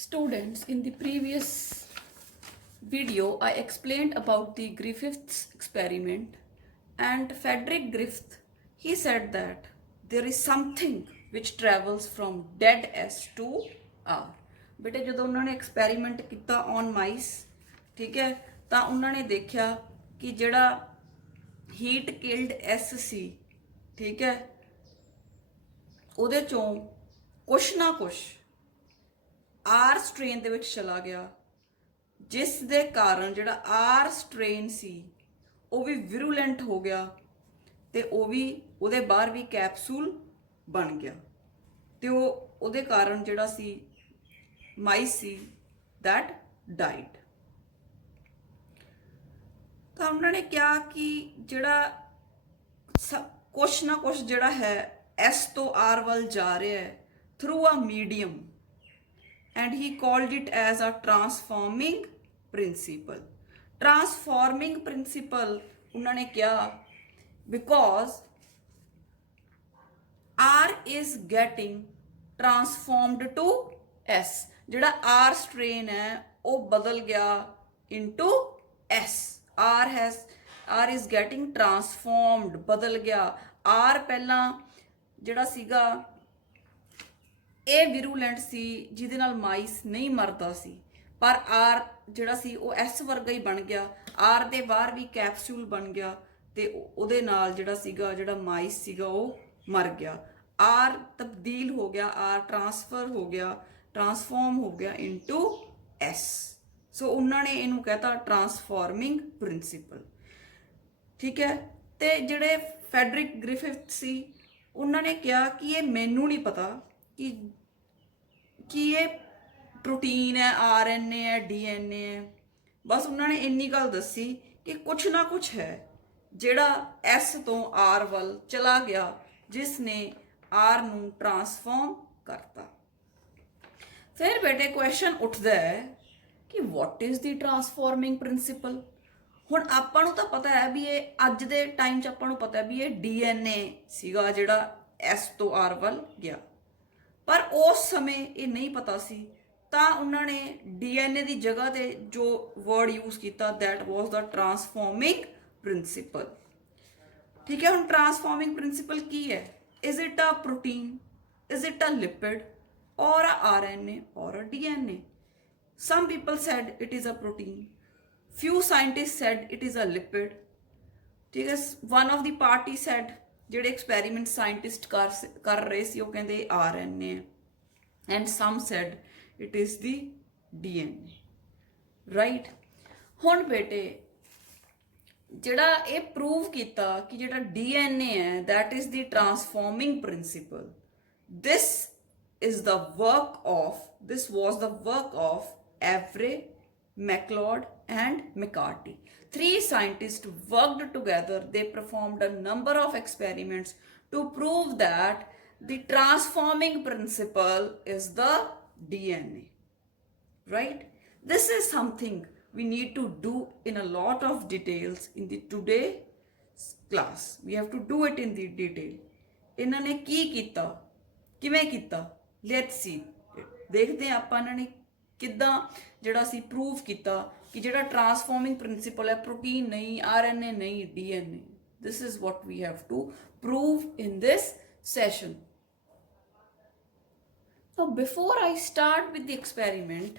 Students, in the previous video, I explained about the Griffith's experiment, and Frederick Griffith, he said that there is something which travels from dead S to R. बेटे ਜਦੋਂ ਉਹਨਾਂ ਨੇ experiment ਕੀਤਾ on mice, ਠੀਕ ਹੈ, ਤਾਂ ਉਹਨਾਂ ਨੇ ਦੇਖਿਆ ਕਿ ਜਿਹੜਾ ਹੀਟ ਕਿਲਡ ਐਸ ਸੀ, ਠੀਕ ਹੈ, ਉਹਦੇ ਚੋਂ ਕੁਛ ਨਾ ਕੁਛ ਆਰ ਸਟ੍ਰੇਨ ਦੇ ਵਿੱਚ ਚਲਾ ਗਿਆ, ਜਿਸ ਦੇ ਕਾਰਨ ਜਿਹੜਾ ਆਰ ਸਟ੍ਰੇਨ ਸੀ ਉਹ ਵੀ ਵਿਰੂਲੈਂਟ ਹੋ ਗਿਆ ਤੇ ਉਹ ਵੀ ਉਹਦੇ ਬਾਹਰ ਵੀ ਕੈਪਸੂਲ ਬਣ ਗਿਆ ਤੇ ਉਹਦੇ ਕਾਰਨ ਜਿਹੜਾ ਸੀ ਮਾਈਸ ਸੀ ਦੈਟ ਡਾਈਡ। ਤਾਂ ਉਹਨਾਂ ਨੇ ਕਿਹਾ ਕਿ ਜਿਹੜਾ ਕੁਛ ਨਾ ਕੁਛ ਜਿਹੜਾ ਹੈ ਐਸ ਤੋਂ ਆਰ ਵੱਲ ਜਾ ਰਿਹਾ ਹੈ through a medium, and he called it as a transforming principle. Transforming principle ਉਹਨਾਂ ਨੇ ਕਿਹਾ because R is getting transformed to S, ਜਿਹੜਾ R strain ਹੈ ਉਹ ਬਦਲ ਗਿਆ into S. R is getting transformed, ਬਦਲ ਗਿਆ। R ਪਹਿਲਾਂ ਜਿਹੜਾ ਸੀਗਾ ਇਹ ਵਿਰੂਲੈਂਟ ਸੀ ਜਿਹਦੇ ਨਾਲ ਮਾਈਸ ਨਹੀਂ ਮਰਦਾ ਸੀ, ਪਰ ਆਰ ਜਿਹੜਾ ਸੀ ਉਹ ਐਸ ਵਰਗਾ ਹੀ ਬਣ ਗਿਆ, ਆਰ ਦੇ ਬਾਹਰ ਵੀ ਕੈਪਸੂਲ ਬਣ ਗਿਆ ਤੇ ਉਹਦੇ ਨਾਲ ਜਿਹੜਾ ਸੀਗਾ ਜਿਹੜਾ ਮਾਈਸ ਸੀਗਾ ਉਹ ਮਰ ਗਿਆ। ਆਰ ਤਬਦੀਲ ਹੋ ਗਿਆ, ਆਰ ਟ੍ਰਾਂਸਫਰ ਹੋ ਗਿਆ, ਟ੍ਰਾਂਸਫਾਰਮ ਹੋ ਗਿਆ ਇਨਟੂ ਐਸ। ਸੋ ਉਹਨਾਂ ਨੇ ਇਹਨੂੰ ਕਹਤਾ ਟ੍ਰਾਂਸਫਾਰਮਿੰਗ ਪ੍ਰਿੰਸੀਪਲ, ਠੀਕ ਹੈ। ਤੇ ਜਿਹੜੇ ਫੈਡਰਿਕ ਗ੍ਰਿਫਿਥ ਸੀ ਉਹਨਾਂ ਨੇ ਕਿਹਾ ਕਿ ਇਹ ਮੈਨੂੰ ਨਹੀਂ ਪਤਾ ਕਿ ਇਹ ਪ੍ਰੋਟੀਨ ਹੈ, RNA ਹੈ, DNA ਹੈ, ਬਸ ਉਹਨਾਂ ਨੇ ਇੰਨੀ ਗੱਲ ਦੱਸੀ ਕਿ ਕੁਛ ਨਾ ਕੁਛ ਹੈ ਜਿਹੜਾ S ਤੋਂ R ਵੱਲ ਚਲਾ ਗਿਆ, ਜਿਸ ਨੇ R ਨੂੰ ਟ੍ਰਾਂਸਫਾਰਮ ਕਰਤਾ। ਫਿਰ ਬੇਟੇ ਕੁਐਸਚਨ ਉੱਠਦਾ ਹੈ ਕਿ what is the transforming principal. ਹੁਣ ਆਪਾਂ ਨੂੰ ਤਾਂ ਪਤਾ ਹੈ ਵੀ ਇਹ ਅੱਜ ਦੇ ਟਾਈਮ 'ਚ ਆਪਾਂ ਨੂੰ ਪਤਾ ਵੀ ਇਹ DNA ਸੀਗਾ ਜਿਹੜਾ S ਤੋਂ R ਵੱਲ ਗਿਆ, ਪਰ ਉਸ ਸਮੇਂ ਇਹ ਨਹੀਂ ਪਤਾ ਸੀ, ਤਾਂ ਉਹਨਾਂ ਨੇ DNA ਦੀ ਜਗ੍ਹਾ ਤੇ ਜੋ ਵਰਡ ਯੂਜ਼ ਕੀਤਾ that was the transforming principle, ਠੀਕ ਹੈ। ਹੁਣ ਟ੍ਰਾਂਸਫਾਰਮਿੰਗ ਪ੍ਰਿੰਸੀਪਲ ਕੀ ਹੈ? Is it a protein, is it a lipid or a RNA or a DNA? Some people said it is a protein, few scientists said it is a lipid, ठीक है। one of the party said, ਜਿਹੜੇ experiment scientist ਕਰ ਰਹੇ ਸੀ ਉਹ ਕਹਿੰਦੇ RNA, and sum sad it is the DNA, right. ਹੁਣ ਬੇਟੇ ਜਿਹੜਾ ਇਹ ਪ੍ਰੂਵ ਕੀਤਾ ਕਿ ਜਿਹੜਾ DNA ਹੈ that is the transforming principal, this was the work of Avery, MacLeod and McCarty. Three scientists worked together. They performed a number of experiments to prove that the transforming principle is the DNA, right? This is something we need to do in a lot of details in the today's class. We have to do it in the detail. ਇਹਨਾਂ ਨੇ ਕੀ ਕੀਤਾ, ਕਿਵੇਂ ਕੀਤਾ, let's see, ਦੇਖਦੇ ਹਾਂ ਆਪਾਂ ਇਹਨਾਂ ਨੇ ਕਿੱਦਾਂ ਜਿਹੜਾ ਸੀ ਪ੍ਰੂਵ ਕੀਤਾ ਕਿ ਜਿਹੜਾ ਟ੍ਰਾਂਸਫਾਰਮਿੰਗ ਪ੍ਰਿੰਸੀਪਲ ਹੈ ਪ੍ਰੋਟੀਨ ਨਹੀਂ, RNA ਨਹੀਂ, DNA. This is what we have to prove in this session. Now before I start with the experiment,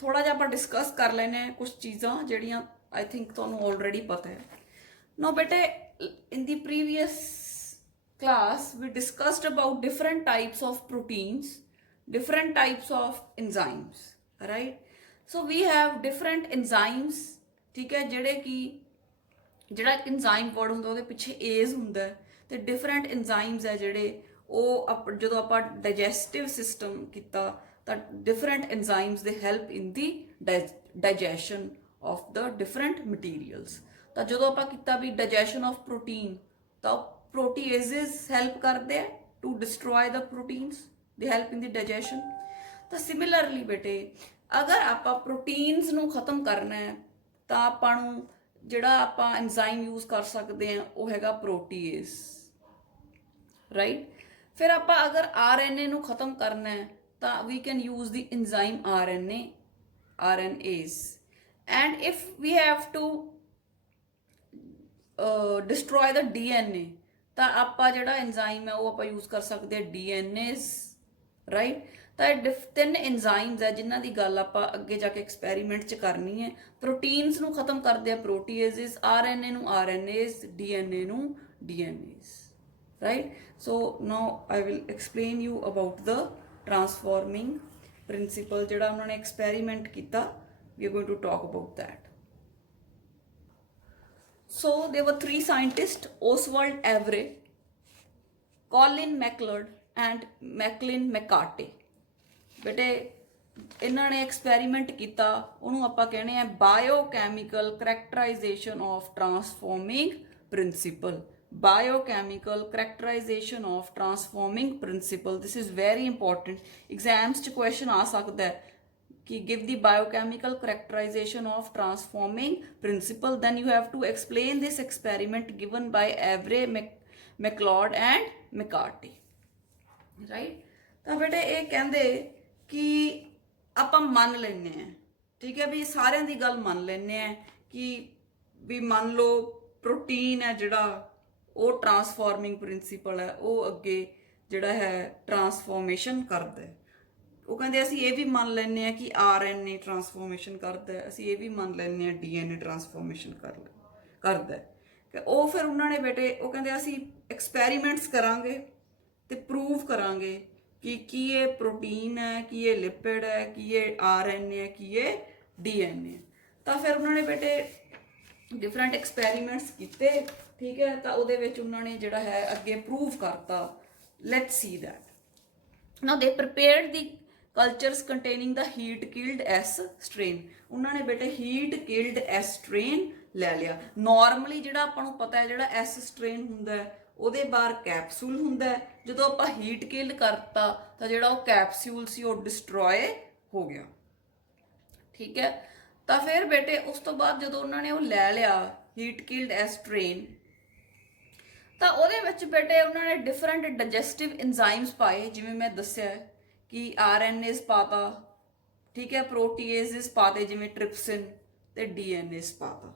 ਥੋੜਾ ਜਿਹਾ ਆਪਾਂ ਡਿਸਕਸ ਕਰ ਲੈਨੇ ਆ ਕੁਝ ਚੀਜ਼ਾਂ ਜਿਹੜੀਆਂ I think ਤੁਹਾਨੂੰ already ਪਤਾ ਹੈ। Now ਬੇਟੇ in the previous class we discussed about different types of proteins, different types of enzymes, right? So we have different enzymes, ठीक है, ਜਿਹੜੇ ਕਿ ਜਿਹੜਾ enzyme word ਹੁੰਦਾ ਉਹਦੇ ਪਿੱਛੇ ਏਜ਼ ਹੁੰਦਾ ਤੇ different enzymes ਹੈ ਜਿਹੜੇ ਉਹ ਜਦੋਂ ਆਪਾਂ digestive system ਕੀਤਾ ਤਾਂ different enzymes they help in the digestion of the different materials। ਤਾਂ ਜਦੋਂ ਆਪਾਂ ਕੀਤਾ ਵੀ digestion of protein ਤਾਂ proteases help ਕਰਦੇ ਆ to destroy the proteins, they help in the digestion। ਤਾਂ similarly ਬੇਟੇ ਅਗਰ ਆਪਾਂ ਪ੍ਰੋਟੀਨਸ ਨੂੰ ਖਤਮ ਕਰਨਾ ਹੈ ਤਾਂ ਆਪਾਂ ਨੂੰ ਜਿਹੜਾ ਆਪਾਂ ਐਂਜ਼ਾਈਮ ਯੂਜ਼ ਕਰ ਸਕਦੇ ਹਾਂ ਉਹ ਹੈਗਾ ਪ੍ਰੋਟੀਏਜ਼, ਰਾਈਟ। ਫਿਰ ਆਪਾਂ ਅਗਰ RNA ਨੂੰ ਖਤਮ ਕਰਨਾ ਹੈ ਤਾਂ we can use the enzyme RNAs. And if we have to destroy the DNA, ਤਾਂ ਆਪਾਂ ਜਿਹੜਾ enzyme ਹੈ ਉਹ ਆਪਾਂ use ਕਰ ਸਕਦੇ ਹਾਂ DNAs, right? ਤਾਂ ਇਹ ਤਿੰਨ enzymes ਹੈ ਜਿਨ੍ਹਾਂ ਦੀ ਗੱਲ ਆਪਾਂ ਅੱਗੇ ਜਾ ਕੇ ਐਕਸਪੈਰੀਮੈਂਟ 'ਚ ਕਰਨੀ ਹੈ। ਪ੍ਰੋਟੀਨਸ ਨੂੰ ਖਤਮ ਕਰਦੇ ਆ ਪ੍ਰੋਟੀਏਜ਼ਸ, RNA ਨੂੰ RNAs, DNA ਨੂੰ DNAs, right? So now I will explain you about the transforming principle ਜਿਹੜਾ ਉਹਨਾਂ ਨੇ ਐਕਸਪੈਰੀਮੈਂਟ ਕੀਤਾ। We are going to talk about that. So there were three scientists, Oswald Avre, Colin MacLeod and Macklin McCarthy. ਬੇਟੇ ਇਹਨਾਂ ਨੇ experiment ਕੀਤਾ, ਉਹਨੂੰ ਆਪਾਂ ਕਹਿੰਦੇ ਆ biochemical characterization of transforming principle. Biochemical characterization of transforming principle, this is very important. Exams 'ਚ question ਆ ਸਕਦਾ ਹੈ कि give the biochemical characterization of transforming principle, then you have to explain this experiment given by Avre, MacLeod and McCarthy, right? ਤਾਂ ਬੇਟੇ ਇਹ ਕਹਿੰਦੇ ਕਿ ਆਪਾਂ ਮੰਨ ਲੈਂਦੇ ਹਾਂ, ਠੀਕ ਹੈ ਵੀ ਸਾਰਿਆਂ ਦੀ ਗੱਲ ਮੰਨ ਲੈਂਦੇ ਹਾਂ ਕਿ ਵੀ ਮੰਨ ਲਓ ਪ੍ਰੋਟੀਨ ਹੈ ਜਿਹੜਾ ਉਹ ਟਰਾਂਸਫਾਰਮਿੰਗ ਪ੍ਰਿੰਸੀਪਲ ਹੈ, ਉਹ ਅੱਗੇ ਜਿਹੜਾ ਹੈ ਟਰਾਂਸਫਾਰਮੇਸ਼ਨ ਕਰਦਾ ਹੈ। ਉਹ ਕਹਿੰਦੇ ਅਸੀਂ ਇਹ ਵੀ ਮੰਨ ਲੈਂਦੇ ਹਾਂ ਕਿ RNA ਟਰਾਂਸਫਾਰਮੇਸ਼ਨ ਕਰਦਾ ਹੈ, ਅਸੀਂ ਇਹ ਵੀ ਮੰਨ ਲੈਂਦੇ ਹਾਂ DNA ਟਰਾਂਸਫਾਰਮੇਸ਼ਨ ਕਰਦਾ ਹੈ। ਕਿ ਉਹ ਫਿਰ ਉਹਨਾਂ ਨੇ ਬੇਟੇ ਉਹ ਕਹਿੰਦੇ ਅਸੀਂ ਐਕਸਪੈਰੀਮੈਂਟਸ ਕਰਾਂਗੇ ਤੇ ਪ੍ਰੂਵ ਕਰਾਂਗੇ ਕਿ ਕੀ ਇਹ ਪ੍ਰੋਟੀਨ ਹੈ, ਕੀ ਇਹ ਲਿਪਿਡ ਹੈ, ਕੀ ਇਹ RNA ਹੈ, ਕੀ ਇਹ DNA ਹੈ। ਤਾਂ ਫਿਰ ਉਹਨਾਂ ਨੇ ਬੇਟੇ ਡਿਫਰੈਂਟ ਐਕਸਪੈਰੀਮੈਂਟਸ ਕੀਤੇ, ਠੀਕ ਹੈ। ਤਾਂ ਉਹਦੇ ਵਿੱਚ ਉਹਨਾਂ ਨੇ ਜਿਹੜਾ ਹੈ ਅੱਗੇ ਪ੍ਰੂਵ ਕਰਤਾ। Let's see that. ਨਾਓ ਦੇ prepared the cultures containing the heat killed S strain। ਉਹਨਾਂ ਨੇ ਬੇਟੇ heat killed S strain ਲੈ ਲਿਆ। ਨਾਰਮਲੀ ਜਿਹੜਾ ਆਪਾਂ ਨੂੰ ਪਤਾ ਹੈ ਜਿਹੜਾ S strain ਹੁੰਦਾ ਹੈ ਉਹਦੇ ਬਾਹਰ ਕੈਪਸੂਲ ਹੁੰਦਾ ਹੈ। ਜਦੋਂ ਆਪਾਂ ਹੀਟ ਕਿਲ ਕਰਤਾ ਤਾਂ ਜਿਹੜਾ ਉਹ ਕੈਪਸੂਲ ਸੀ ਉਹ ਡਿਸਟਰੋਏ ਹੋ ਗਿਆ, ਠੀਕ ਹੈ। ਤਾਂ ਫਿਰ ਬੇਟੇ ਉਸ ਤੋਂ ਬਾਅਦ ਜਦੋਂ ਉਹਨਾਂ ਨੇ ਉਹ ਲੈ ਲਿਆ ਹੀਟ ਕਿਲਡ S strain, ਤਾਂ ਉਹਦੇ ਵਿੱਚ ਬੇਟੇ ਉਹਨਾਂ ਨੇ ਡਿਫਰੈਂਟ ਡਾਈਜੈਸਟਿਵ ਇੰਜ਼ਾਈਮਸ ਪਾਏ, ਜਿਵੇਂ ਮੈਂ ਦੱਸਿਆ कि RNAs पाता, ठीक है, प्रोटीएजेस पाते जिमें ट्रिप्सिन ते DNAs पाता,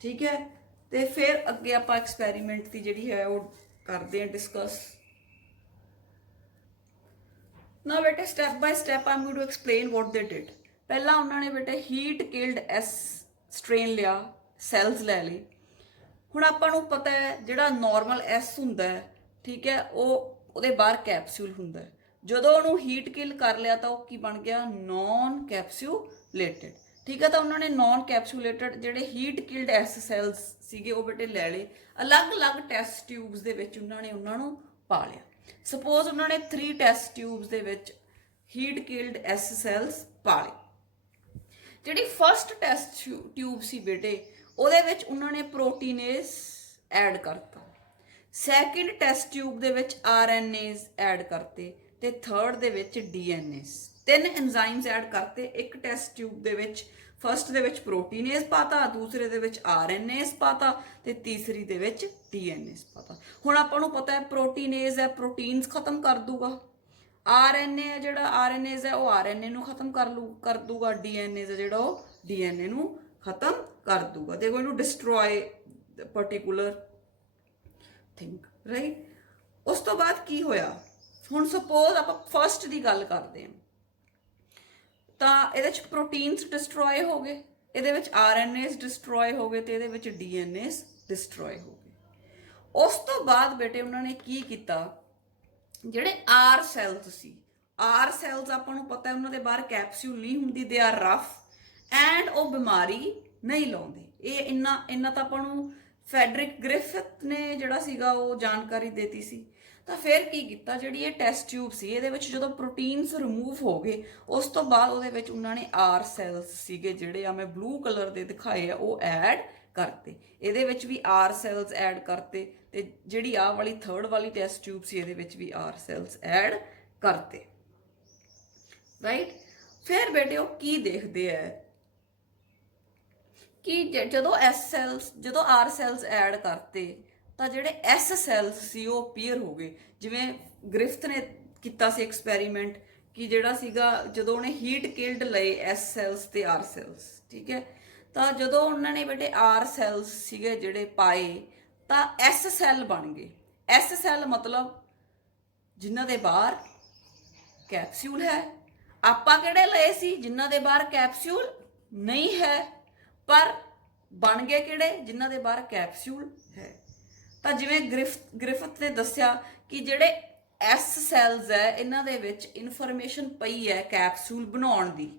ठीक है। तो फिर अगे आप एक्सपैरीमेंट की जी है वो करते हैं डिस्कस ना बेटे। Step by step I am going to explain what they did. पहला उन्होंने बेटे हीट किल्ड S strain लिया, सैल्स लै ली। हुण आपां नूं पता है जिहड़ा नॉर्मल S हुंदा है, ठीक है, ਉਹਦੇ बाहर कैप्सूल हुंदा है। ਜਦੋਂ ਉਹਨੂੰ ਹੀਟ ਕਿਲ ਕਰ ਲਿਆ ਤਾਂ ਉਹ ਕੀ ਬਣ ਗਿਆ, ਨੌਨ ਕੈਪਸੂਲੇਟਡ, ਠੀਕ ਹੈ। ਤਾਂ ਉਹਨਾਂ ਨੇ ਨੌਨ ਕੈਪਸੂਲੇਟਡ ਜਿਹੜੇ ਹੀਟ ਕਿਲਡ S ਸੈਲਸ ਸੀਗੇ ਉਹ ਬੇਟੇ ਲੈ ਲਏ, ਅਲੱਗ-ਅਲੱਗ ਟੈਸਟ ਟਿਊਬਸ ਦੇ ਵਿੱਚ ਉਹਨਾਂ ਨੇ ਉਹਨਾਂ ਨੂੰ ਪਾ ਲਿਆ। ਸਪੋਜ਼ ਉਹਨਾਂ ਨੇ 3 ਟੈਸਟ ਟਿਊਬਸ ਦੇ ਵਿੱਚ ਹੀਟ ਕਿਲਡ S ਸੈਲਸ ਪਾ ਲਏ। ਜਿਹੜੀ ਫਸਟ ਟੈਸਟ ਟਿਊਬ ਸੀ ਬੇਟੇ ਉਹਦੇ ਵਿੱਚ ਉਹਨਾਂ ਨੇ ਪ੍ਰੋਟੀਨੇਸ ਐਡ ਕਰਤਾ, ਸੈਕਿੰਡ ਟੈਸਟ ਟਿਊਬ ਦੇ ਵਿੱਚ RNAs ਐਡ ਕਰਤੇ ਤੇ ਥਰਡ ਦੇ ਵਿੱਚ DNAs। 3 ਐਂਜ਼ਾਈਮਸ ਐਡ ਕਰਤੇ ਇੱਕ ਟੈਸਟ ਟਿਊਬ ਦੇ ਵਿੱਚ। ਫਸਟ ਦੇ ਵਿੱਚ ਪ੍ਰੋਟੀਨੇਸ ਪਾਤਾ, ਦੂਸਰੇ ਦੇ ਵਿੱਚ RNAs ਪਾਤਾ ਤੇ ਤੀਸਰੀ ਦੇ ਵਿੱਚ DNAs ਪਾਤਾ। ਹੁਣ ਆਪਾਂ ਨੂੰ ਪਤਾ ਹੈ ਪ੍ਰੋਟੀਨੇਸ ਹੈ ਪ੍ਰੋਟੀਨਸ ਖਤਮ ਕਰ ਦੂਗਾ, RNA ਹੈ ਜਿਹੜਾ RNAs ਹੈ ਉਹ RNA ਨੂੰ ਖਤਮ ਕਰ ਦੂਗਾ, DNAs ਹੈ ਜਿਹੜਾ ਉਹ DNA ਨੂੰ ਖਤਮ ਕਰ ਦੂਗਾ। They going to destroy the particular thing, right. ਉਸ ਤੋਂ ਬਾਅਦ ਕੀ ਹੋਇਆ, ਹੁਣ ਸਪੋਜ਼ ਆਪਾਂ ਫਸਟ ਦੀ ਗੱਲ ਕਰਦੇ ਹਾਂ ਤਾਂ ਇਹਦੇ 'ਚ ਪ੍ਰੋਟੀਨਸ ਡਿਸਟਰੋਏ ਹੋ ਗਏ, ਇਹਦੇ ਵਿੱਚ RNAs ਡਿਸਟਰੋਏ ਹੋ ਗਏ ਤੇ ਇਹਦੇ ਵਿੱਚ DNAs ਡਿਸਟਰੋਏ ਹੋ ਗਏ। ਉਸ ਤੋਂ ਬਾਅਦ ਬੇਟੇ ਉਹਨਾਂ ਨੇ ਕੀ ਕੀਤਾ, ਜਿਹੜੇ R ਸੈਲਸ ਸੀ, R ਸੈਲਸ ਆਪਾਂ ਨੂੰ ਪਤਾ ਉਹਨਾਂ ਦੇ ਬਾਹਰ ਕੈਪਸੂਲ ਨਹੀਂ ਹੁੰਦੀ, ਦੇ ਆਰ ਰਫ ਐਂਡ ਉਹ ਬਿਮਾਰੀ ਨਹੀਂ ਲਾਉਂਦੇ। ਇਹ ਇੰਨਾ ਤਾਂ ਆਪਾਂ ਨੂੰ ਫੈਡਰਿਕ ਗ੍ਰਿਫਿਥ ਨੇ ਜਿਹੜਾ ਸੀਗਾ ਉਹ ਜਾਣਕਾਰੀ ਦੇਤੀ ਸੀ। ਤਾਂ ਫਿਰ ਕੀ ਕੀਤਾ, ਜਿਹੜੀ ਇਹ ਟੈਸਟ ਟਿਊਬ ਸੀ ਇਹਦੇ ਵਿੱਚ ਜਦੋਂ ਪ੍ਰੋਟੀਨਸ ਰਿਮੂਵ ਹੋ ਗਏ ਉਸ ਤੋਂ ਬਾਅਦ ਉਹਦੇ ਵਿੱਚ ਉਹਨਾਂ ਨੇ R ਸੈਲਸ ਸੀਗੇ ਜਿਹੜੇ ਆ ਮੈਂ ਬਲੂ ਕਲਰ ਦੇ ਦਿਖਾਏ ਆ ਉਹ ਐਡ ਕਰਤੇ। ਇਹਦੇ ਵਿੱਚ ਵੀ R ਸੈਲਸ ਐਡ ਕਰਤੇ ਤੇ ਜਿਹੜੀ ਆਹ ਵਾਲੀ ਥਰਡ ਵਾਲੀ ਟੈਸਟ ਟਿਊਬ ਸੀ ਇਹਦੇ ਵਿੱਚ ਵੀ R ਸੈਲਸ ਐਡ ਕਰਤੇ, ਰਾਈਟ। ਫਿਰ ਬੇਟੇ ਉਹ ਕੀ ਦੇਖਦੇ ਆ ਕਿ ਜਦੋਂ ਜਦੋਂ R ਸੈਲਸ ਐਡ ਕਰਤੇ ਤਾਂ ਜਿਹੜੇ S ਸੈਲਸ ਸੀ ਉਹ ਅਪੀਅਰ ਹੋ ਗਏ। ਜਿਵੇਂ ਗ੍ਰਿਫਥ ਨੇ ਕੀਤਾ ਸੀ ਐਕਸਪੈਰੀਮੈਂਟ ਕਿ ਜਿਹੜਾ ਸੀਗਾ ਜਦੋਂ ਉਹਨੇ ਹੀਟ ਕਿਲਡ ਲਏ ਐਸ ਸੈਲਸ ਤੇ ਆਰ ਸੈਲਸ, ਠੀਕ ਹੈ। ਤਾਂ ਜਦੋਂ ਉਹਨਾਂ ਨੇ ਬੇਟੇ ਆਰ ਸੈਲਸ ਸੀਗੇ ਜਿਹੜੇ ਪਾਏ ਤਾਂ ਐਸ ਸੈੱਲ ਬਣ ਗਏ। ਐਸ ਸੈੱਲ ਮਤਲਬ ਜਿਨ੍ਹਾਂ ਦੇ ਬਾਹਰ ਕੈਪਸੂਲ ਹੈ। ਆਪਾਂ ਕਿਹੜੇ ਲਏ ਸੀ? ਜਿਨ੍ਹਾਂ ਦੇ ਬਾਹਰ ਕੈਪਸੂਲ ਨਹੀਂ ਹੈ, ਪਰ ਬਣ ਗਏ ਕਿਹੜੇ? ਜਿਨ੍ਹਾਂ ਦੇ ਬਾਹਰ ਕੈਪਸੂਲ ਹੈ। ਤਾਂ ਜਿਵੇਂ ਗ੍ਰਿਫਿਥ ਨੇ ਦੱਸਿਆ ਕਿ ਜਿਹੜੇ ਐਸ ਸੈਲਸ ਹੈ ਇਹਨਾਂ ਦੇ ਵਿੱਚ ਇਨਫੋਰਮੇਸ਼ਨ ਪਈ ਹੈ ਕੈਪਸੂਲ ਬਣਾਉਣ ਦੀ,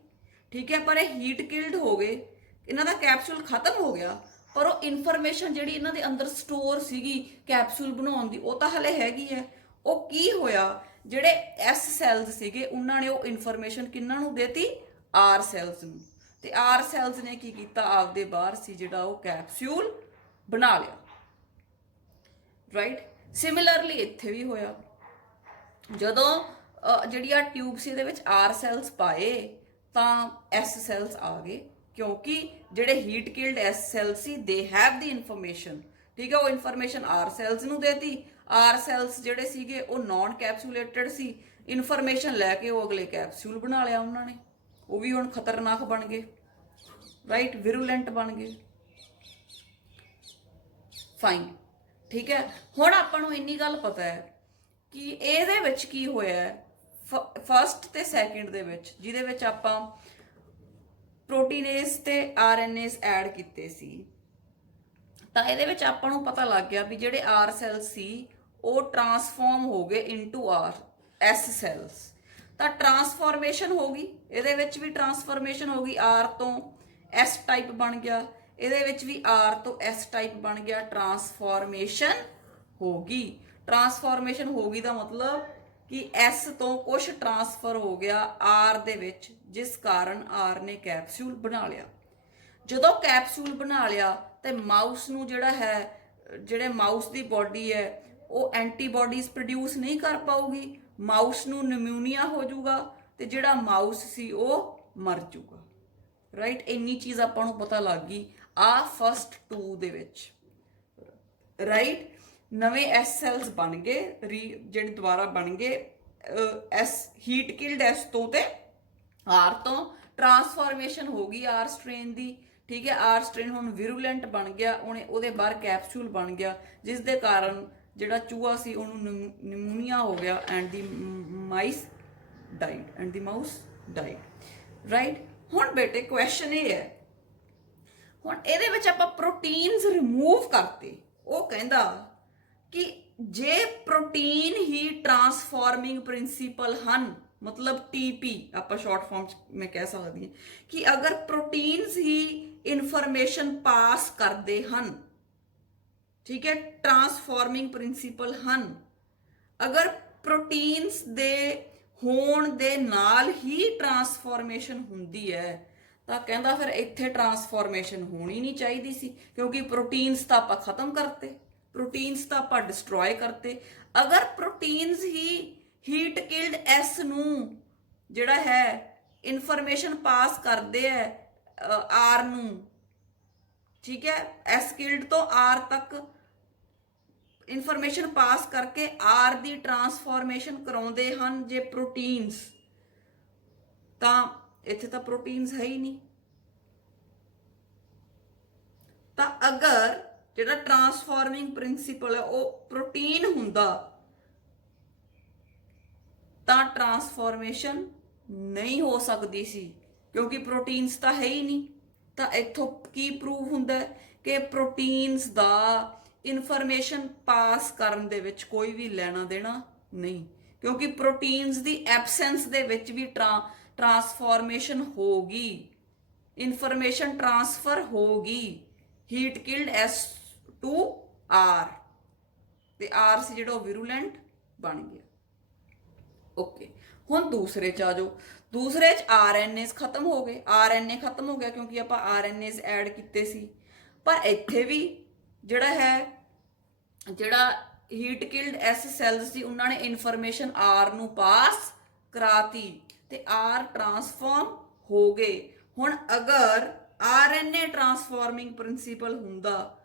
ਠੀਕ ਹੈ, ਪਰ ਇਹ ਹੀਟ ਕਿਲਡ ਹੋ ਗਏ, ਇਹਨਾਂ ਦਾ ਕੈਪਸੂਲ ਖਤਮ ਹੋ ਗਿਆ, ਪਰ ਉਹ ਇਨਫੋਰਮੇਸ਼ਨ ਜਿਹੜੀ ਇਹਨਾਂ ਦੇ ਅੰਦਰ ਸਟੋਰ ਸੀਗੀ ਕੈਪਸੂਲ ਬਣਾਉਣ ਦੀ ਉਹ ਤਾਂ ਹਲੇ ਹੈਗੀ ਹੈ। ਉਹ ਕੀ ਹੋਇਆ? ਜਿਹੜੇ ਐਸ ਸੈਲਸ ਸੀਗੇ ਉਹਨਾਂ ਨੇ ਉਹ ਇਨਫੋਰਮੇਸ਼ਨ ਕਿਹਨਾਂ ਨੂੰ ਦੇਤੀ? ਆਰ ਸੈਲਸ ਨੂੰ। ਤੇ ਆਰ ਸੈਲਸ ਨੇ ਕੀ ਕੀਤਾ? ਆਪਦੇ ਬਾਹਰ ਸੀ ਜਿਹੜਾ ਉਹ ਕੈਪਸੂਲ ਬਣਾ ਲਿਆ, ਰਾਈਟ। ਸਿਮਿਲਰਲੀ ਇੱਥੇ ਵੀ ਹੋਇਆ, ਜਦੋਂ ਜਿਹੜੀ ਆ ਟਿਊਬ ਸੀ ਇਹਦੇ ਵਿੱਚ ਆਰ ਸੈਲਸ ਪਾਏ ਤਾਂ ਐਸ ਸੈਲਸ ਆ ਗਏ, ਕਿਉਂਕਿ ਜਿਹੜੇ ਹੀਟ ਕਿਲਡ ਐਸ ਸੈਲਸ ਸੀ ਦੇ ਹੈਵ ਦੀ ਇਨਫੋਰਮੇਸ਼ਨ, ਠੀਕ ਹੈ। ਉਹ ਇਨਫੋਰਮੇਸ਼ਨ ਆਰ ਸੈਲਸ ਨੂੰ ਦੇਤੀ। ਆਰ ਸੈਲਸ ਜਿਹੜੇ ਸੀਗੇ ਉਹ ਨਾਨ ਕੈਪਸੂਲੇਟਡ ਸੀ, ਇਨਫੋਰਮੇਸ਼ਨ ਲੈ ਕੇ ਉਹ ਅਗਲੇ ਕੈਪਸੂਲ ਬਣਾ ਲਿਆ ਉਹਨਾਂ ਨੇ, ਉਹ ਵੀ ਹੁਣ ਖਤਰਨਾਕ ਬਣ ਗਏ, ਰਾਈਟ, ਵਿਰੂਲੈਂਟ ਬਣ ਗਏ। ਫਾਈਨ, ਠੀਕ ਹੈ। ਹੁਣ ਆਪਾਂ ਨੂੰ ਇੰਨੀ ਗੱਲ ਪਤਾ ਹੈ ਕਿ ਇਹਦੇ ਵਿੱਚ ਕੀ ਹੋਇਆ ਫਸਟ ਤੇ ਸੈਕਿੰਡ ਦੇ ਵਿੱਚ, ਜਿਹਦੇ ਵਿੱਚ ਆਪਾਂ ਪ੍ਰੋਟੀਨੇਸ ਤੇ ਆਰਐਨਏਸ ਐਡ ਕੀਤੇ ਸੀ। ਤਾਂ ਇਹਦੇ ਵਿੱਚ ਆਪਾਂ ਨੂੰ ਪਤਾ ਲੱਗ ਗਿਆ ਵੀ ਜਿਹੜੇ ਆਰ ਸੈਲਸ ਸੀ ਉਹ ਟਰਾਂਸਫਾਰਮ ਹੋ ਗਏ ਇਨਟੂ ਆਰ ਐਸ ਸੈਲਸ। ਤਾਂ ਟਰਾਂਸਫਾਰਮੇਸ਼ਨ ਹੋ ਗਈ, ਇਹਦੇ ਵਿੱਚ ਵੀ ਟਰਾਂਸਫਾਰਮੇਸ਼ਨ ਹੋ ਗਈ, ਆਰ ਤੋਂ ਐਸ ਟਾਈਪ ਬਣ ਗਿਆ, ਇਹਦੇ ਵਿੱਚ ਵੀ ਆਰ ਤੋਂ ਐਸ ਟਾਈਪ ਬਣ ਗਿਆ, ਟਰਾਂਸਫਾਰਮੇਸ਼ਨ ਹੋ ਗਈ। ਟਰਾਂਸਫਾਰਮੇਸ਼ਨ ਹੋ ਗਈ ਦਾ ਮਤਲਬ ਕਿ ਐਸ ਤੋਂ ਕੁਝ ਟਰਾਂਸਫਰ ਹੋ ਗਿਆ ਆਰ ਦੇ ਵਿੱਚ, ਜਿਸ ਕਾਰਨ ਆਰ ਨੇ ਕੈਪਸੂਲ ਬਣਾ ਲਿਆ। ਜਦੋਂ ਕੈਪਸੂਲ ਬਣਾ ਲਿਆ ਤੇ ਮਾਊਸ ਨੂੰ ਜਿਹੜਾ ਹੈ, ਜਿਹੜੇ ਮਾਊਸ ਦੀ ਬਾਡੀ ਹੈ ਉਹ ਐਂਟੀਬਾਡੀਜ਼ ਪ੍ਰੋਡਿਊਸ ਨਹੀਂ ਕਰ ਪਾਊਗੀ, ਮਾਊਸ ਨੂੰ ਨਿਮੋਨੀਆ ਹੋ ਜਾਊਗਾ ਤੇ ਜਿਹੜਾ ਮਾਊਸ ਸੀ ਉਹ ਮਰ ਜਾਊਗਾ, ਰਾਈਟ। ਇੰਨੀ ਚੀਜ਼ ਆਪਾਂ ਨੂੰ ਪਤਾ ਲੱਗ ਗਈ ਆ ਫਸਟ 2 ਦੇ ਵਿੱਚ, ਰਾਈਟ। ਨਵੇਂ ਐਸ ਸੈਲਸ ਬਣ ਗਏ, ਜਿਹੜੇ ਦੁਬਾਰਾ ਬਣ ਗਏ ਐਸ ਹੀਟ ਕਿਲਡ ਐਸ ਤੋਂ ਤੇ ਆਰ ਤੋਂ, ਟਰਾਂਸਫਾਰਮੇਸ਼ਨ ਹੋ ਗਈ ਆਰ ਸਟ੍ਰੇਨ ਦੀ, ਠੀਕ ਹੈ। ਆਰ ਸਟ੍ਰੇਨ ਹੁਣ ਵਿਰੂਲੈਂਟ ਬਣ ਗਿਆ, ਉਹਦੇ ਬਾਹਰ ਕੈਪਸੂਲ ਬਣ ਗਿਆ, ਜਿਸ ਦੇ ਕਾਰਨ ਜਿਹੜਾ ਚੂਹਾ ਸੀ ਉਹਨੂੰ ਨਿਮੋਨੀਆ ਹੋ ਗਿਆ and the mouse died, right. ਹੁਣ ਬੇਟੇ ਕੁਐਸਚਨ ਇਹ ਹੈ, ਹੁਣ ਇਹਦੇ ਵਿੱਚ ਆਪਾਂ ਪ੍ਰੋਟੀਨਸ ਰਿਮੂਵ ਕਰਤੇ। ਉਹ ਕਹਿੰਦਾ ਕਿ ਜੇ ਪ੍ਰੋਟੀਨ ਹੀ ਟਰਾਂਸਫਾਰਮਿੰਗ ਪ੍ਰਿੰਸੀਪਲ ਹਨ, ਮਤਲਬ ਟੀਪੀ ਆਪਾਂ ਸ਼ਾਰਟ ਫਾਰਮ ਚ ਮੈਂ ਕਹਿ ਸਕਦੀ ਹਾਂ ਕਿ ਅਗਰ ਪ੍ਰੋਟੀਨਸ ਹੀ ਇਨਫੋਰਮੇਸ਼ਨ ਪਾਸ ਕਰਦੇ ਹਨ, ਠੀਕ ਹੈ, ਟਰਾਂਸਫਾਰਮਿੰਗ ਪ੍ਰਿੰਸੀਪਲ ਹਨ, ਅਗਰ ਪ੍ਰੋਟੀਨਸ ਦੇ ਹੋਣ ਦੇ ਨਾਲ ਹੀ ਟਰਾਂਸਫਾਰਮੇਸ਼ਨ ਹੁੰਦੀ ਹੈ ਤਾਂ ਕਹਿੰਦਾ ਫਿਰ ਇੱਥੇ ਟਰਾਂਸਫਾਰਮੇਸ਼ਨ ਹੋਣੀ ਨਹੀਂ ਚਾਹੀਦੀ ਸੀ, ਕਿਉਂਕਿ ਪ੍ਰੋਟੀਨਸ ਤਾਂ ਆਪਾਂ ਖਤਮ ਕਰਤੇ, ਪ੍ਰੋਟੀਨਸ ਤਾਂ ਆਪਾਂ ਡਿਸਟਰੋਏ ਕਰਤੇ। ਅਗਰ ਪ੍ਰੋਟੀਨਸ ਹੀ ਹੀਟ ਕਿਲਡ ਐਸ ਨੂੰ ਜਿਹੜਾ ਹੈ ਇਨਫੋਰਮੇਸ਼ਨ ਪਾਸ ਕਰਦੇ ਹੈ ਆਰ ਨੂੰ, ਠੀਕ ਹੈ, ਐਸ ਕਿਲਡ ਤੋਂ ਆਰ ਤੱਕ ਇਨਫੋਰਮੇਸ਼ਨ ਪਾਸ ਕਰਕੇ ਆਰ ਦੀ ਟਰਾਂਸਫਾਰਮੇਸ਼ਨ ਕਰਾਉਂਦੇ ਹਨ ਜੇ ਪ੍ਰੋਟੀਨਸ, ਤਾਂ ਇੱਥੇ ਤਾਂ ਪ੍ਰੋਟੀਨਸ ਹੈ ਹੀ ਨਹੀਂ। ਤਾਂ ਅਗਰ ਜਿਹੜਾ ਟਰਾਂਸਫਾਰਮਿੰਗ ਪ੍ਰਿੰਸੀਪਲ ਹੈ ਉਹ ਪ੍ਰੋਟੀਨ ਹੁੰਦਾ ਤਾਂ ਟਰਾਂਸਫਾਰਮੇਸ਼ਨ ਨਹੀਂ ਹੋ ਸਕਦੀ ਸੀ, ਕਿਉਂਕਿ ਪ੍ਰੋਟੀਨਸ ਤਾਂ ਹੈ ਹੀ ਨਹੀਂ। ਤਾਂ ਇੱਥੋਂ ਕੀ ਪ੍ਰੂਵ ਹੁੰਦਾ ਕਿ ਪ੍ਰੋਟੀਨਸ ਦਾ ਇਨਫੋਰਮੇਸ਼ਨ ਪਾਸ ਕਰਨ ਦੇ ਵਿੱਚ ਕੋਈ ਵੀ ਲੈਣਾ ਦੇਣਾ ਨਹੀਂ, ਕਿਉਂਕਿ ਪ੍ਰੋਟੀਨਸ ਦੀ ਐਬਸੈਂਸ ਦੇ ਵਿੱਚ ਵੀ ਟਰਾਂਸਫਾਰਮੇਸ਼ਨ ਹੋਗੀ, ਇਨਫੋਰਮੇਸ਼ਨ ਟਰਾਂਸਫਰ ਹੋਗੀ, heat killed S two R ਤੇ ਆਰ ਸੀ ਜਿਹੜਾ ਉਹ ਵਿਰੂਲੈਂਟ ਬਣ ਗਿਆ। ਓਕੇ, ਹੁਣ ਦੂਸਰੇ ਚ ਆ ਜਾਓ। ਦੂਸਰੇ ਚ ਆਰਐਨਏਸ ਖਤਮ ਹੋ ਗਏ, ਆਰਐਨਏ ਖਤਮ ਹੋ ਗਿਆ ਕਿਉਂਕਿ ਆਪਾਂ ਆਰਐਨਏਸ ਐਡ ਕੀਤੇ ਸੀ। ਪਰ ਇੱਥੇ ਵੀ ਜਿਹੜਾ ਹੈ, ਜਿਹੜਾ ਹੀਟ ਕਿਲਡ ਐਸ ਸੈਲਸ ਸੀ ਉਹਨਾਂ ਨੇ ਇਨਫੋਰਮੇਸ਼ਨ ਆਰ ਨੂੰ ਪਾਸ ਕਰਾਤੀ ਤੇ ਆਰ ਟਰਾਂਸਫਾਰਮ ਹੋ ਗਏ। ਹੁਣ ਅਗਰ ਆਰਐਨਏ ਟਰਾਂਸਫਾਰਮਿੰਗ ਪ੍ਰਿੰਸੀਪਲ ਹੁੰਦਾ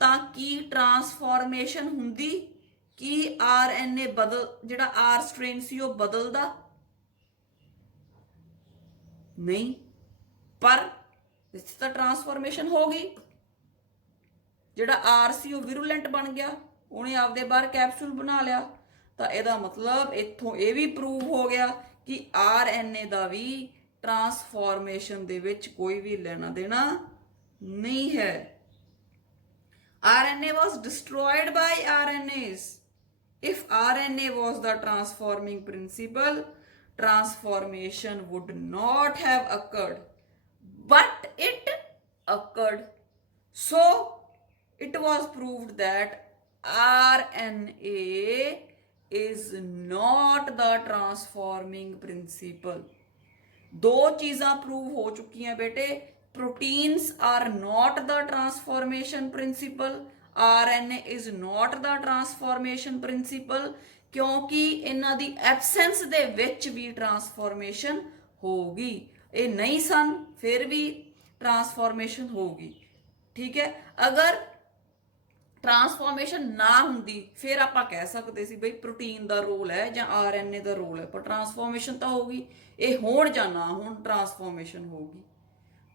ਤਾਂ ਕੀ ਟਰਾਂਸਫਾਰਮੇਸ਼ਨ ਹੁੰਦੀ? ਕੀ ਆਰਐਨਏ ਜਿਹੜਾ ਆਰ ਸਟ੍ਰੇਨ ਸੀ ਉਹ ਬਦਲਦਾ? नहीं, पर इस ਤਾਂ ट्रांसफॉर्मेशन हो गई। ਜਿਹੜਾ ਆਰ ਸੀ ਉਹ ਵਿਰੂਲੈਂਟ ਬਣ ਗਿਆ, ਉਹਨੇ ਆਪਦੇ ਬਾਹਰ ਕੈਪਸੂਲ ਬਣਾ ਲਿਆ। ਤਾਂ ਇਹਦਾ ਮਤਲਬ ਇੱਥੋਂ ਇਹ ਵੀ ਪ੍ਰੂਵ ਹੋ ਗਿਆ ਕਿ ਆਰਐਨਏ ਦਾ ਵੀ ਟਰਾਂਸਫਾਰਮੇਸ਼ਨ ਦੇ ਵਿੱਚ ਕੋਈ ਵੀ ਲੈਣਾ ਦੇਣਾ ਨਹੀਂ ਹੈ। RNA was destroyed by RNAs. If RNA was the transforming principle, transformation would not have occurred, but it occurred. So it was proved that RNA is not the transforming principle. दो चीज़ां prove हो चुकी हैं बेटे। Proteins are not the transformation principle, RNA is not the transformation principle, क्योंकि इन्हां दी absence दे विच भी transformation होगी। ये नहीं सन फिर भी ट्रांसफॉर्मेशन होगी। ठीक है, अगर ट्रांसफॉर्मेशन ना हुंदी फिर आपां कह सकते सी बई प्रोटीन दा रोल है जां RNA दा रोल है, पर ट्रांसफॉर्मेशन तो होगी। ये होण जां ना होण ट्रांसफॉर्मेशन होगी।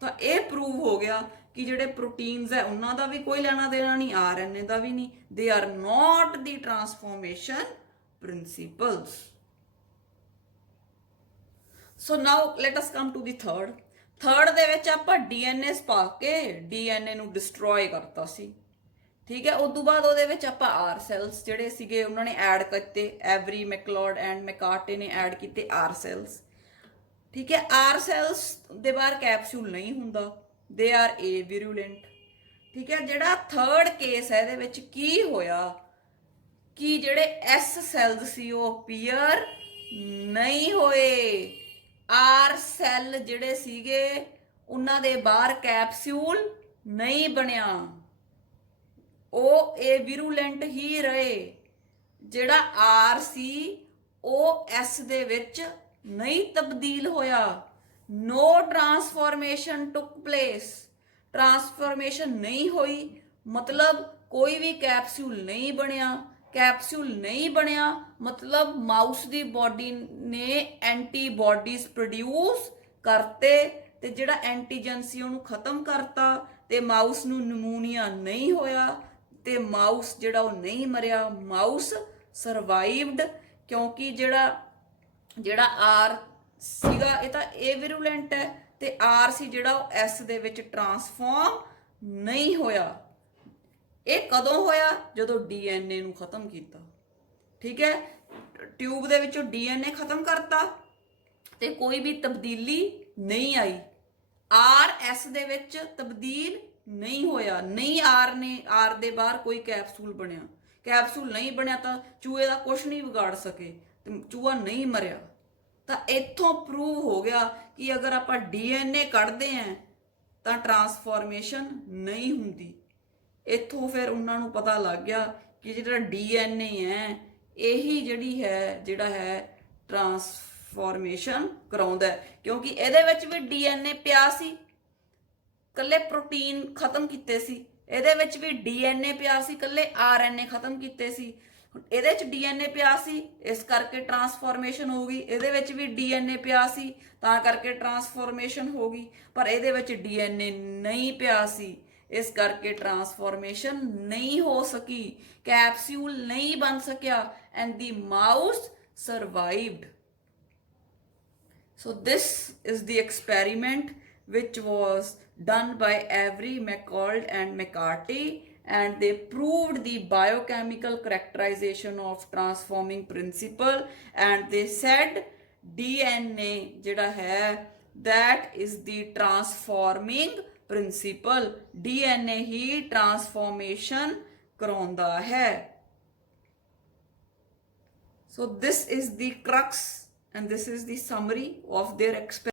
तो ये प्रूव हो गया कि ਜਿਹੜੇ प्रोटीन्स है उन्हां दा भी कोई लेना देना नहीं, RNA दा भी नहीं। They are not the transformation principles. So now let us come to the third ਦੇ ਵਿੱਚ ਆਪਾਂ DNA ਪਾ ਕੇ DNA ਨੂੰ ਡਿਸਟਰੋਏ ਕਰਤਾ ਸੀ। ठीक है, उस तो बाद ਉਹਦੇ ਵਿੱਚ ਆਪਾਂ आर ਸੈਲਸ ਜਿਹੜੇ ਸੀਗੇ ਉਹਨਾਂ ਨੇ ਐਡ ਕੀਤੇ। ਐਵਰੀ ਮੈਕਲॉड ਐਂਡ ਮੈਕਾਰਟੇ ਨੇ ਐਡ ਕੀਤੇ आर ਸੈਲਸ। ठीक है, आर सैल्स दे बाहर कैप्सूल नहीं हुंदा, दे आर ए विरुलेंट। ठीक है, जिहड़ा थर्ड केस है इहदे विच की होया कि जिहड़े एस सैल्स सी वो अपीयर नहीं होए। आर सैल जिहड़े सीगे उन्हां दे बाहर कैप्सूल नहीं बनिया, वो ए विरुलेंट ही रहे। जिहड़ा आर सी वो एस दे विच नहीं तब्दील होया। No transformation took place, transformation नहीं हुई, मतलब कोई भी कैप्सूल नहीं बनया। कैप्सूल नहीं बनया मतलब माउस दी बॉडी ने एंटीबॉडीज प्रोड्यूस करते ते जिहड़ा एंटीजन सी उहनूं खत्म करता ते माउस नूं निमोनिया नहीं होया ते माउस जिहड़ा वो नहीं मरिया, माउस सरवाइवड। क्योंकि ਜਿਹੜਾ आर ਸੀਗਾ ਇਹ ਤਾਂ ए विरुलेंट है ਤੇ आर ਸੀ ਜਿਹੜਾ ਉਹ एस ਦੇ ਵਿੱਚ ਟਰਾਂਸਫਾਰਮ ਨਹੀਂ ਹੋਇਆ। ਇਹ ਕਦੋਂ ਹੋਇਆ? ਜਦੋਂ DNA ਨੂੰ ਖਤਮ ਕੀਤਾ। ਠੀਕ ਹੈ, ਟਿਊਬ ਦੇ ਵਿੱਚੋਂ DNA ਖਤਮ ਕਰਤਾ ਤੇ ਕੋਈ ਵੀ ਤਬਦੀਲੀ ਨਹੀਂ ਆਈ। RS ਦੇ ਵਿੱਚ ਤਬਦੀਲ ਨਹੀਂ ਹੋਇਆ, ਨਹੀਂ आर ਦੇ ਬਾਹਰ ਕੋਈ ਕੈਪਸੂਲ ਬਣਿਆ। ਕੈਪਸੂਲ ਨਹੀਂ ਬਣਿਆ ਤਾਂ ਚੂਹੇ ਦਾ ਕੁਝ ਨਹੀਂ ਵਿਗਾੜ ਸਕੇ ਤੇ ਚੂਹਾ ਨਹੀਂ ਮਰਿਆ। ਤਾਂ ਇੱਥੋਂ ਪ੍ਰੂਵ ਹੋ ਗਿਆ ਕਿ ਅਗਰ ਆਪਾਂ DNA ਕੱਢਦੇ ਆਂ ਤਾਂ ਟਰਾਂਸਫਾਰਮੇਸ਼ਨ ਨਹੀਂ ਹੁੰਦੀ। ਇੱਥੋਂ ਫਿਰ ਉਹਨਾਂ ਨੂੰ ਪਤਾ ਲੱਗ ਗਿਆ ਕਿ ਜਿਹੜਾ DNA ਹੈ ਇਹੀ ਜਿਹੜਾ ਹੈ ਟਰਾਂਸਫਾਰਮੇਸ਼ਨ ਕਰਾਉਂਦਾ। ਕਿਉਂਕਿ ਇਹਦੇ ਵਿੱਚ ਵੀ DNA ਪਿਆ ਸੀ, ਕੱਲੇ ਪ੍ਰੋਟੀਨ ਖਤਮ ਕੀਤੇ ਸੀ। ਇਹਦੇ ਵਿੱਚ ਵੀ DNA ਪਿਆ ਸੀ, ਕੱਲੇ RNA ਖਤਮ ਕੀਤੇ ਸੀ। ਇਹਦੇ ਚ DNA ਪਿਆ ਸੀ, ਇਸ ਕਰਕੇ ਟਰਾਂਸਫਾਰਮੇਸ਼ਨ ਹੋ ਗਈ। ਇਹਦੇ ਵਿੱਚ ਵੀ DNA ਪਿਆ ਸੀ ਤਾਂ ਕਰਕੇ ਟਰਾਂਸਫਾਰਮੇਸ਼ਨ ਹੋ ਗਈ। ਪਰ ਇਹਦੇ ਵਿੱਚ DNA ਨਹੀਂ ਪਿਆ ਸੀ, ਇਸ ਕਰਕੇ ਟਰਾਂਸਫਾਰਮੇਸ਼ਨ ਨਹੀਂ ਹੋ ਸਕੀ, ਕੈਪਸੂਲ ਨਹੀਂ ਬਣ ਸਕਿਆ and the mouse ਸਰਵਾਈਵਡ। So this is the experiment which was done by Avery, McCold and McCarthy, and they proved the biochemical characterization of transforming principle, and they said DNA jada hai that is the transforming principle, DNA he transformation कराਉਂਦਾ है। So this is the crux and this is the summary of their experiment।